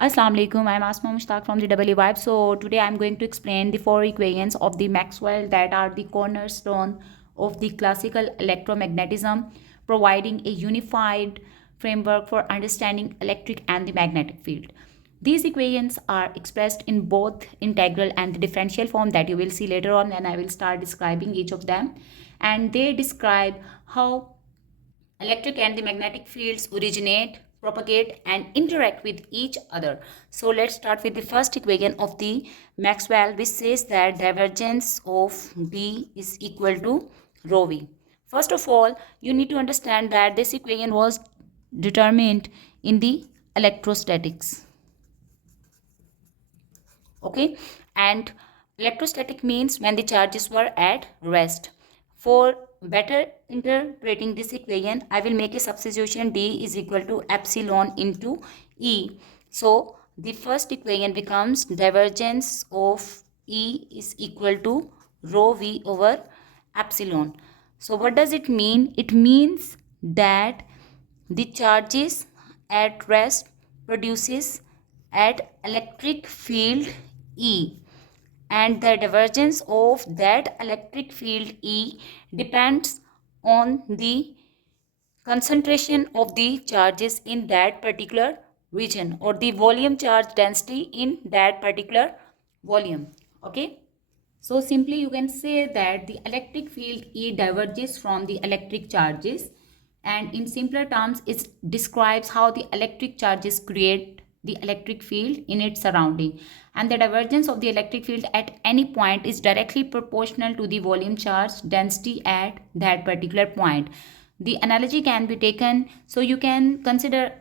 Assalamu alaikum. I'm Asma Mushtaq from the WE Vibe. So today I'm going to explain the four equations of the Maxwell that are the cornerstone of the classical electromagnetism, providing a unified framework for understanding electric and the magnetic field. These equations are expressed in both integral and the differential form that you will see later on when I will start describing each of them. And they describe how electric and the magnetic fields originate, propagate, and interact with each other. So let's start with the first equation of the Maxwell, which says that divergence of B is equal to rho V. First of all, you need to understand that this equation was determined in the electrostatics. Okay, and electrostatic means when the charges were at rest. For better interpreting this equation, I will make a substitution. D is equal to epsilon into E. So the first equation becomes divergence of E is equal to rho V over epsilon. So what does it mean? It means that the charges at rest produces at electric field E, and the divergence of that electric field E depends on the concentration of the charges in that particular region, or the volume charge density in that particular volume. Okay, so simply you can say that the electric field E diverges from the electric charges, and in simpler terms it describes how the electric charges create the electric field in its surrounding, and the divergence of the electric field at any point is directly proportional to the volume charge density at that particular point. The analogy can be taken, so you can consider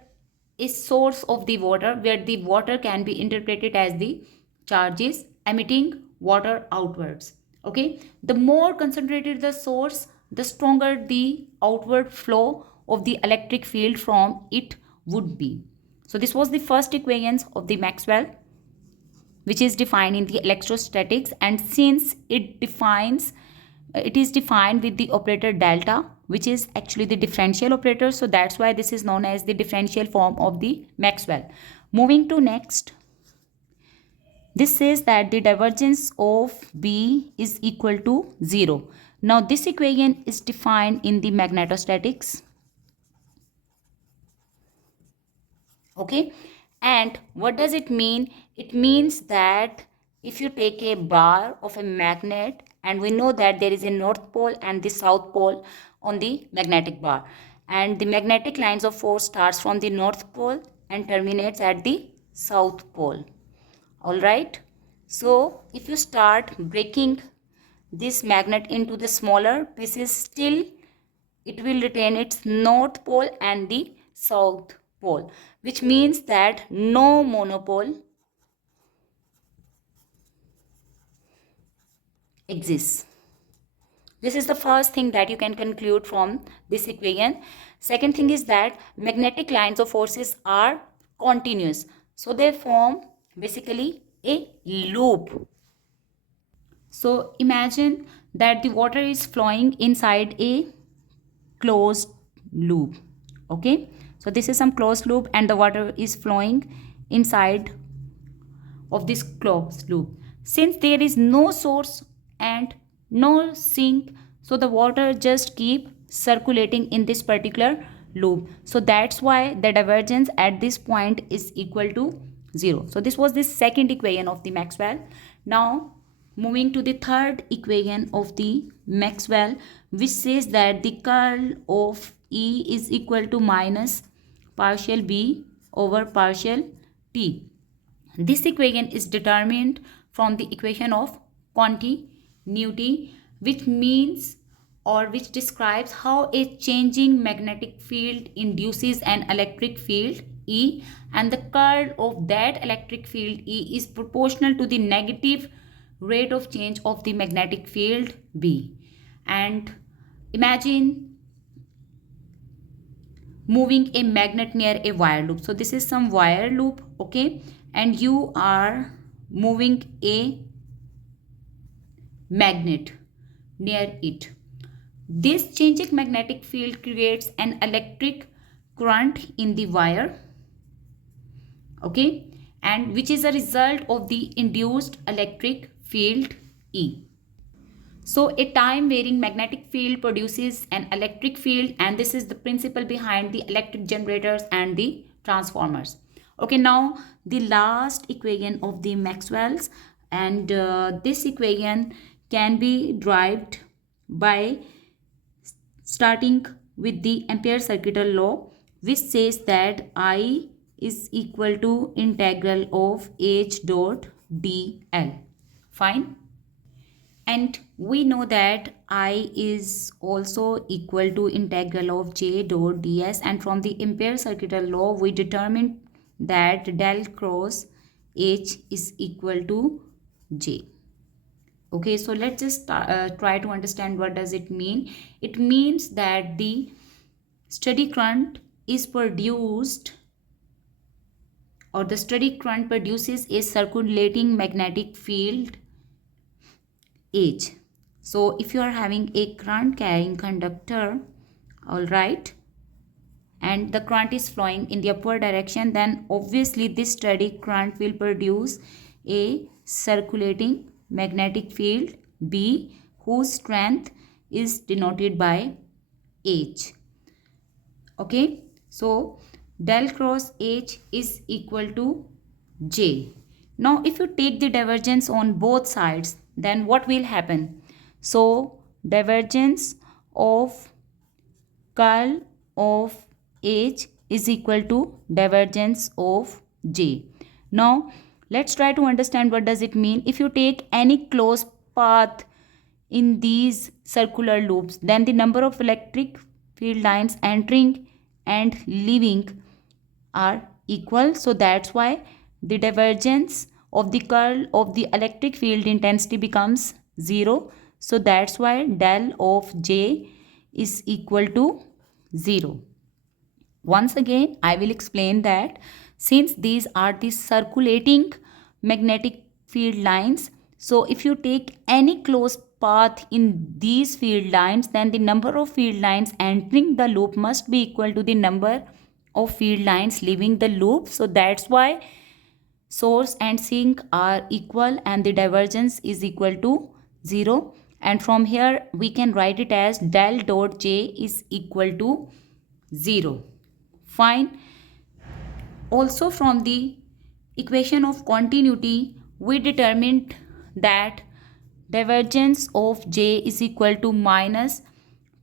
a source of the water where the water can be interpreted as the charges emitting water outwards. Okay, the more concentrated the source, the stronger the outward flow of the electric field from it would be. So this was the first equation of the Maxwell, which is defined in the electrostatics, and since it is defined with the operator delta, which is actually the differential operator, so that's why this is known as the differential form of the Maxwell. Moving to next, this says that the divergence of B is equal to 0. Now this equation is defined in the magnetostatics. Okay, and what does it mean? It means that if you take a bar of a magnet, and we know that there is a north pole and the south pole on the magnetic bar, and the magnetic lines of force starts from the north pole and terminates at the south pole. All right, so if you start breaking this magnet into the smaller pieces, still it will retain its north pole and the south pole, which means that no monopole exists. This is the first thing that you can conclude from this equation. Second thing is that magnetic lines of forces are continuous, so they form basically a loop. So imagine that the water is flowing inside a closed loop. Okay, so this is some closed loop and the water is flowing inside of this closed loop. Since there is no source and no sink, so the water just keep circulating in this particular loop, so that's why the divergence at this point is equal to 0. So this was the second equation of the Maxwell. Now moving to the third equation of the Maxwell, which says that the curl of E is equal to minus partial B over partial T. This equation is determined from the equation of continuity, which means or which describes how a changing magnetic field induces an electric field E, and the curl of that electric field E is proportional to the negative rate of change of the magnetic field B. And imagine moving a magnet near a wire loop. So this is some wire loop, okay, and you are moving a magnet near it. This changing magnetic field creates an electric current in the wire, okay, and which is a result of the induced electric field E. So a time varying magnetic field produces an electric field, and this is the principle behind the electric generators and the transformers. Okay, now the last equation of the Maxwell's, and this equation can be derived by starting with the Ampere circuital law, which says that I is equal to integral of H dot dl. Fine. And we know that I is also equal to integral of J dot ds, and from the Ampere circuital law we determined that del cross H is equal to J. Okay, so let's just try to understand what does it mean. It means that the steady current is produced, or the steady current produces a circulating magnetic field H. So if you are having a current carrying conductor, all right, and the current is flowing in the upward direction, then obviously this steady current will produce a circulating magnetic field B, whose strength is denoted by H. Okay, so del cross H is equal to J. Now if you take the divergence on both sides, then what will happen? So divergence of curl of H is equal to divergence of J. Now let's try to understand what does it mean. If you take any closed path in these circular loops, then the number of electric field lines entering and leaving are equal. So that's why the divergence of the curl of the electric field intensity becomes 0. So that's why del of J is equal to 0. Once again, I will explain that since these are the circulating magnetic field lines, so if you take any closed path in these field lines, then the number of field lines entering the loop must be equal to the number of field lines leaving the loop. So that's why source and sink are equal and the divergence is equal to 0. And from here we can write it as del dot J is equal to 0. Fine. Also from the equation of continuity, we determined that divergence of J is equal to minus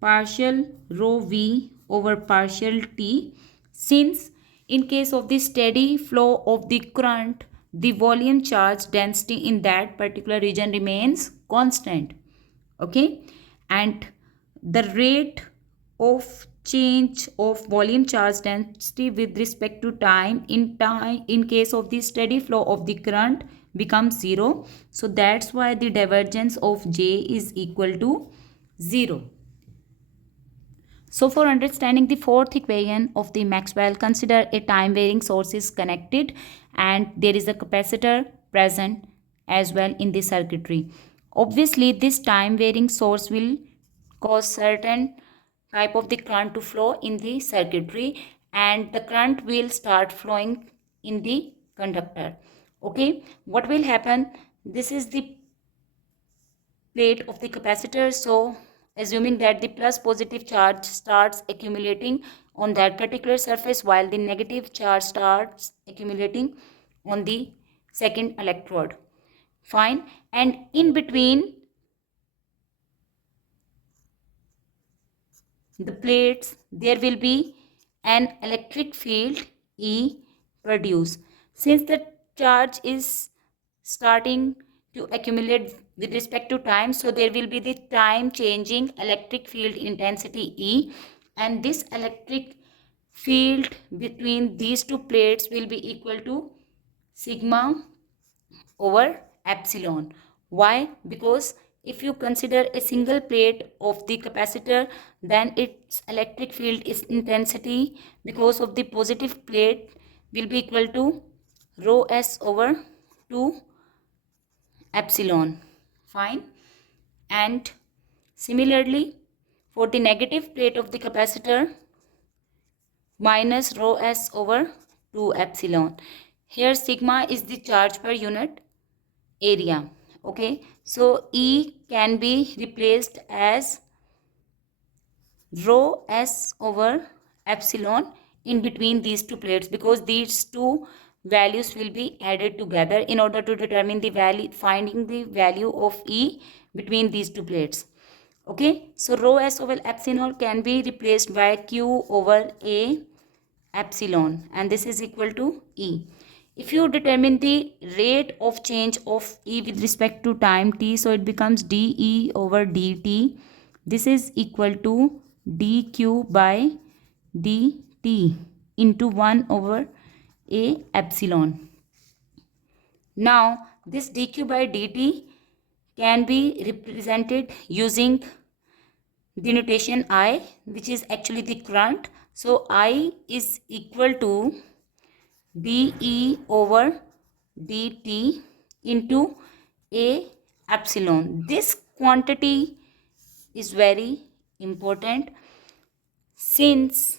partial rho V over partial T, since in case of the steady flow of the current, the volume charge density in that particular region remains constant. Okay, and the rate of change of volume charge density with respect to time in case of the steady flow of the current becomes 0. So that's why the divergence of J is equal to 0. So for understanding the fourth equation of the Maxwell, consider a time varying source is connected and there is a capacitor present as well in the circuitry. Obviously this time varying source will cause certain type of the current to flow in the circuitry, and the current will start flowing in the conductor. Okay, what will happen? This is the plate of the capacitor. So assuming that the plus positive charge starts accumulating on that particular surface while the negative charge starts accumulating on the second electrode. Fine. And in between the plates there will be an electric field E produced. Since the charge is starting to accumulate with respect to time, so there will be the time changing electric field intensity E, and this electric field between these two plates will be equal to sigma over epsilon. Why? Because if you consider a single plate of the capacitor, then its electric field is intensity because of the positive plate will be equal to rho s over 2 epsilon. Fine. And similarly for the negative plate of the capacitor, minus rho s over 2 epsilon. Here sigma is the charge per unit area. Okay, so E can be replaced as rho s over epsilon in between these two plates, because these two values will be added together in order to determine the value, finding the value of E between these two plates. Okay, so rho s over epsilon can be replaced by Q over A epsilon, and this is equal to E. If you determine the rate of change of E with respect to time t, so it becomes dE over dt. This is equal to dq by dt into 1 over A epsilon. Now this dq by dt can be represented using the notation I, which is actually the current. So I is equal to dE over dt into A epsilon. This quantity is very important, since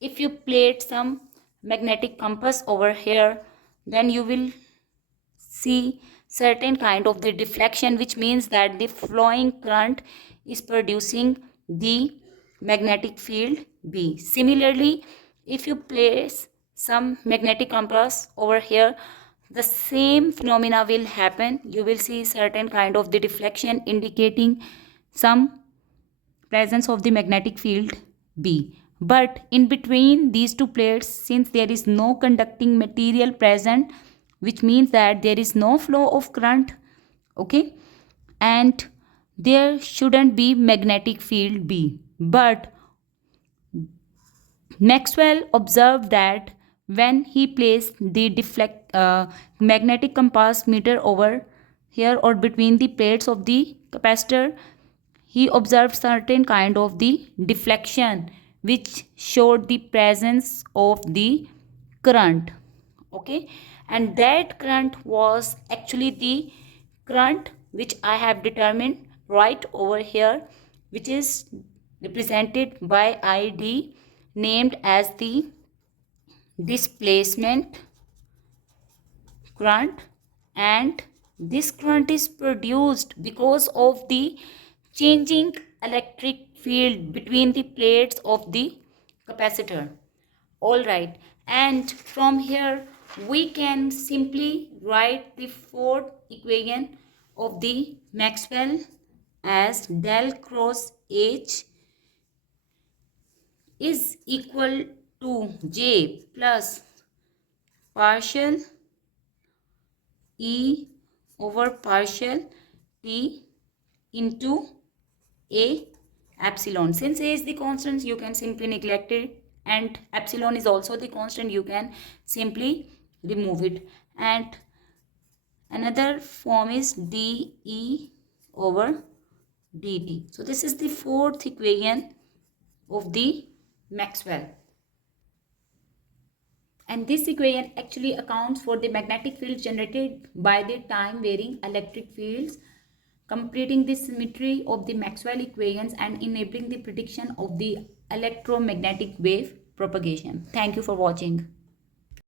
if you plate some magnetic compass over here, then you will see certain kind of the deflection, which means that the flowing current is producing the magnetic field B. Similarly, if you place some magnetic compass over here, the same phenomena will happen. You will see certain kind of the deflection indicating some presence of the magnetic field B. But in between these two plates, since there is no conducting material present, which means that there is no flow of current, okay, and there shouldn't be magnetic field B. But Maxwell observed that when he placed the magnetic compass meter over here or between the plates of the capacitor, he observed certain kind of the deflection which showed the presence of the current. Okay, and that current was actually the current which I have determined right over here, which is represented by ID, named as the displacement current, and this current is produced because of the changing electric field between the plates of the capacitor. All right, and from here we can simply write the fourth equation of the Maxwell as del cross H is equal to J plus partial E over partial T into A epsilon. Since A is the constant, you can simply neglect it, and epsilon is also the constant, you can simply remove it. And another form is dE over dt. So this is the fourth equation of the Maxwell. And this equation actually accounts for the magnetic field generated by the time varying electric fields, completing the symmetry of the Maxwell equations and enabling the prediction of the electromagnetic wave propagation. Thank you for watching.